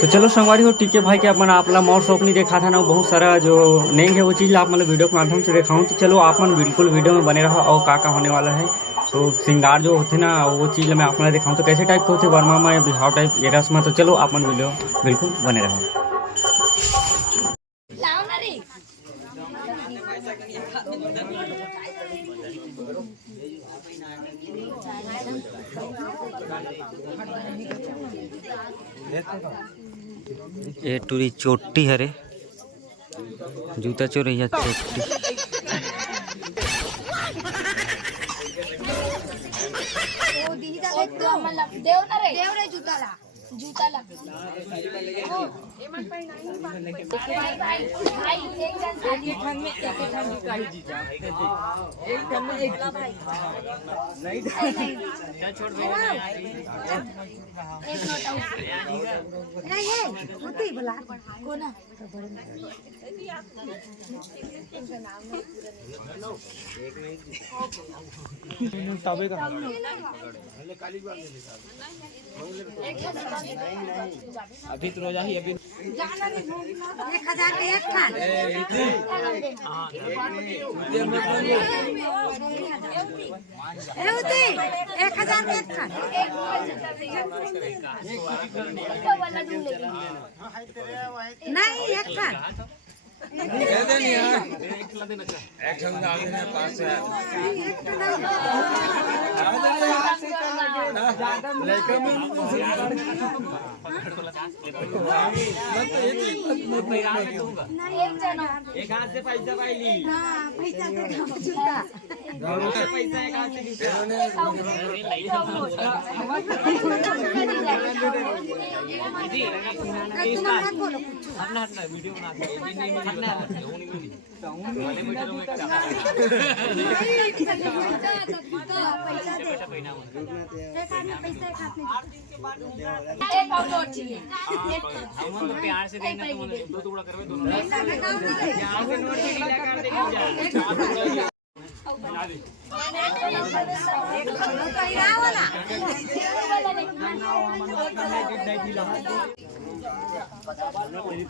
तो चलो संगवारी हो टीके भाई के अपना आपला मोर शॉप नहीं देखा था ना, बहुत सारा जो नहीं है वो चीज़ आप मतलब वीडियो के माध्यम से दिखाऊँ। तो चलो आप मन बिल्कुल वीडियो में बने रहो और का होने वाला है। तो श्रृंगार जो होते ना वो चीज़ मैं आप दिखाऊँ तो कैसे टाइप के होते वर्मा में बिहाव टाइप ये रस्म। तो चलो आप मन वीडियो बिल्कुल बने रहो। ये टूरी चोटी हरे जूता चोरैया चोटी जूताला अभी तो रोजा ही अभी 1000 के एक खान होती 1000 के एक खान नहीं एक खान एक हाथ से पैसा पाइली पैसा पैसा एक हाथ से वीडियो प्यार से देना दो टुकड़ा करवे दोनों कोई भी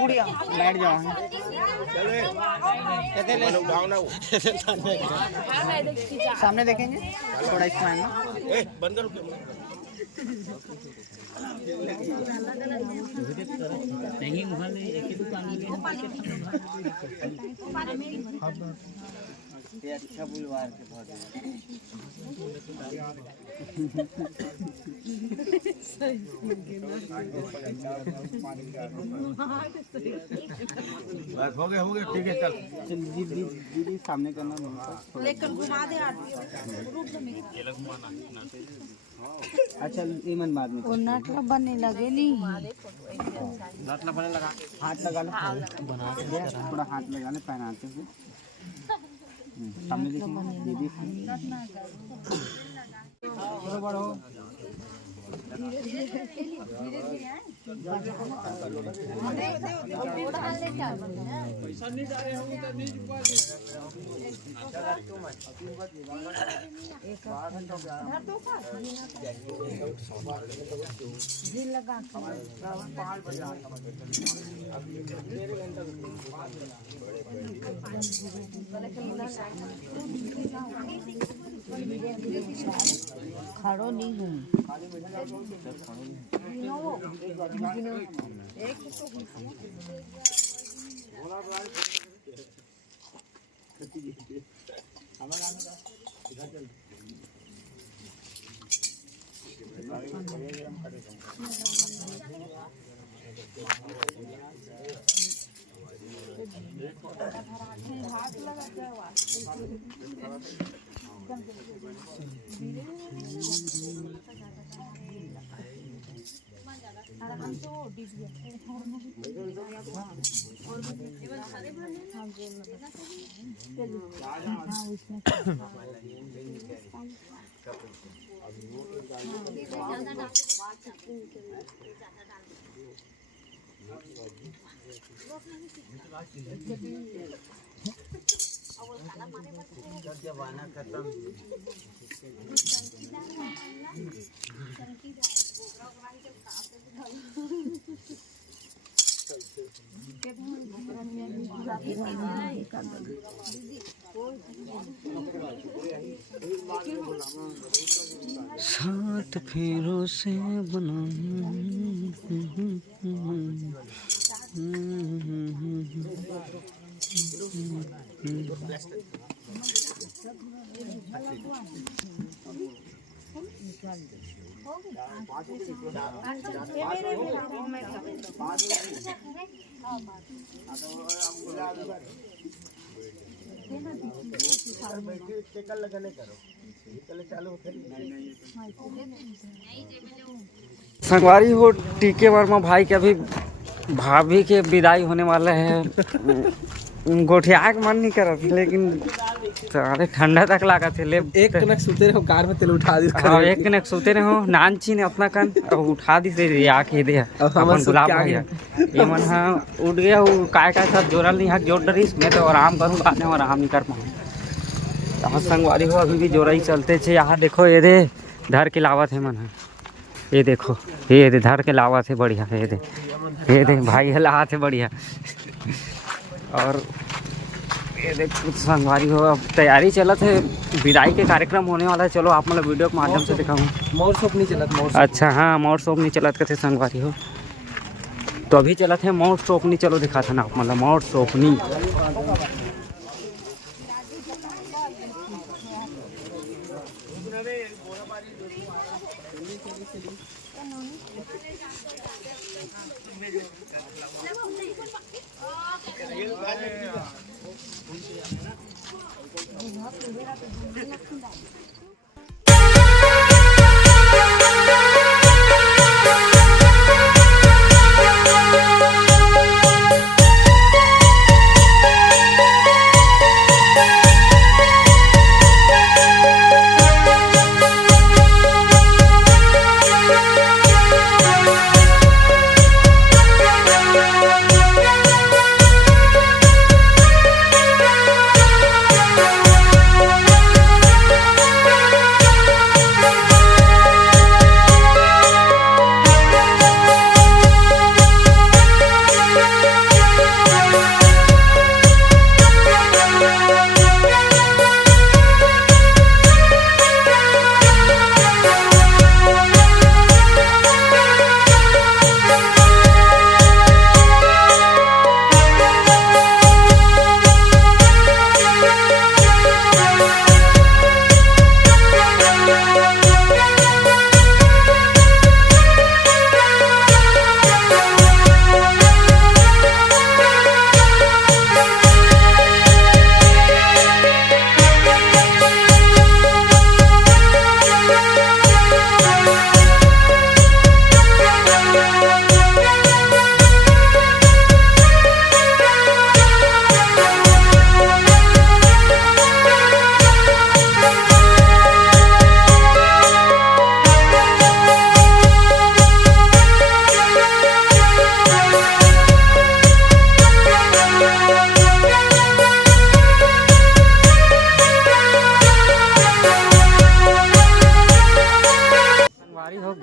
गुड़िया बैठ जाओ सामने देखेंगे थोड़ा स्माइल ना बंद करो नहीं वहाँ एक ही दुकान ये अच्छा बुलवार के बहुत हो गए ठीक है चल दीदी सामने करना लेकिन घुमा दे अच्छा ईमन बाद में नाटला बनने लगे नहीं नाटला बनने लगा हाथ लगा लो बना थोड़ा हाथ लगा ले पहनाते हुए सामने देखिए दीदी चलो बड़ो पैसा नहीं डाले होंगे तो नहीं चुका खड़ो नहीं हूँ सात फेरों से बना संगवारी हो टीके वर्मा भाई के अभी भाभी के विदाई होने वाला है। गोठिया के मन नहीं कर रहा लेकिन सारे ठंडा तक लगा थे ले एक कनक सुते रहो कार में तेल उठा दी। हाँ एक कनक सोते रहो नानची ने अपना कन और उठा दी से आके दे अपन गुलाब भाई ये मन हाँ उठ गया वो काय सब जोड़ल नहीं हक जोड़ डरी मैं तो आराम करूँ बाद में आराम नहीं कर पाऊँ। यहाँ संगवारी हो अभी भी जोड़ा ही चलते थे। यहाँ देखो ये दे धर के लावत है मन ये देखो ये दे धर के लावत है बढ़िया ये दे भाई है लावत है बढ़िया। और ये देखो संगवारी हो अब तैयारी चलत है विदाई के कार्यक्रम होने वाला है। चलो आप मतलब वीडियो के माध्यम से दिखाऊँ। मोर शॉप नहीं चलत मोर। अच्छा हाँ मोर शॉप नहीं चलत कहते संगवारी हो तो अभी चलत है मोर शॉप नहीं। चलो दिखा था ना आप मतलब मोर शॉप नहीं।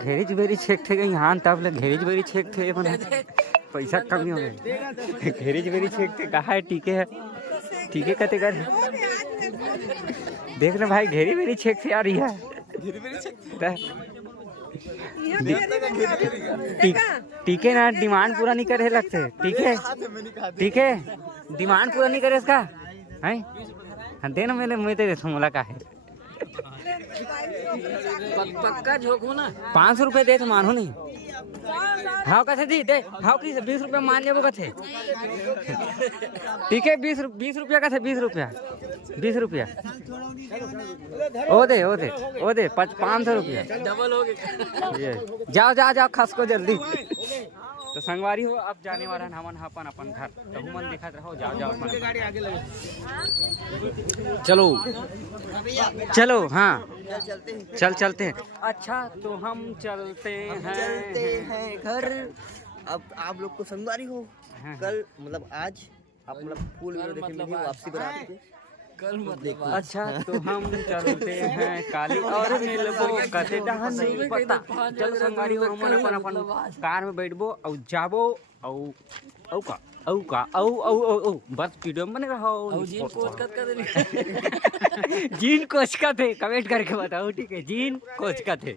घेरीज बेरी छेक थे यहाँ तब ले घेरीज बेरी छेक थे पैसा कमी हो गए। घेरीज बेरी छेक थे कहा है टीके है टीके कते कर देख रहे भाई घेरी बेरी छेक थे आ रही है। टीके ना डिमांड पूरा नहीं करे लगते। ठीक है डिमांड पूरा नहीं करे इसका है देना मैंने मैं तेरे मोला का है पक्का झोंकू ना 500 रुपए दे तो मानो नहीं हाँ कथे दी दे हाँ की 20 रुपया मान जाबो कथे ठीक है 20 रुपया कथे 20 रुपया 20 रुपया ओ दे 500 रुपया डबल हो गया जाओ जाओ जाओ खस को जल्दी तो संगवारी हो अब जाने वाला हमन अपन अपन घर तो मन दिखत रहो जाओ जाओ अपन चलो चलो हाँ चलते हैं अच्छा तो हम चलते हैं घर। अब आप लोग को संगवारी हो हाँ। कल मतलब आज आप मतलब फूल देखे मिली वापसी बना के कल मत देखो। अच्छा तो हम चलते हैं काली और मिलबो कते डहन नहीं पता चल संगवारी हो हमन अपन अपन कार में बैठबो और जाबो औ का औ बस वीडियो में बने रहो जीन कोच कर जीन कोच का थे कमेंट करके बताओ ठीक है जीन कोच का थे।